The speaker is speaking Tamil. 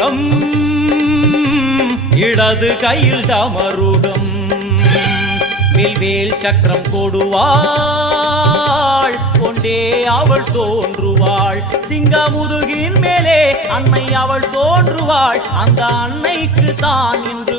சூலம் இடது கையில் டமருகம் வில்வேல் சக்கரம் கொடுவாள் கொண்டே அவள் தோன்றுவாள் சிங்கமுதுகின் மேலே அன்னை அவள் தோன்றுவாள் அந்த அன்னைக்கு தான் இன்று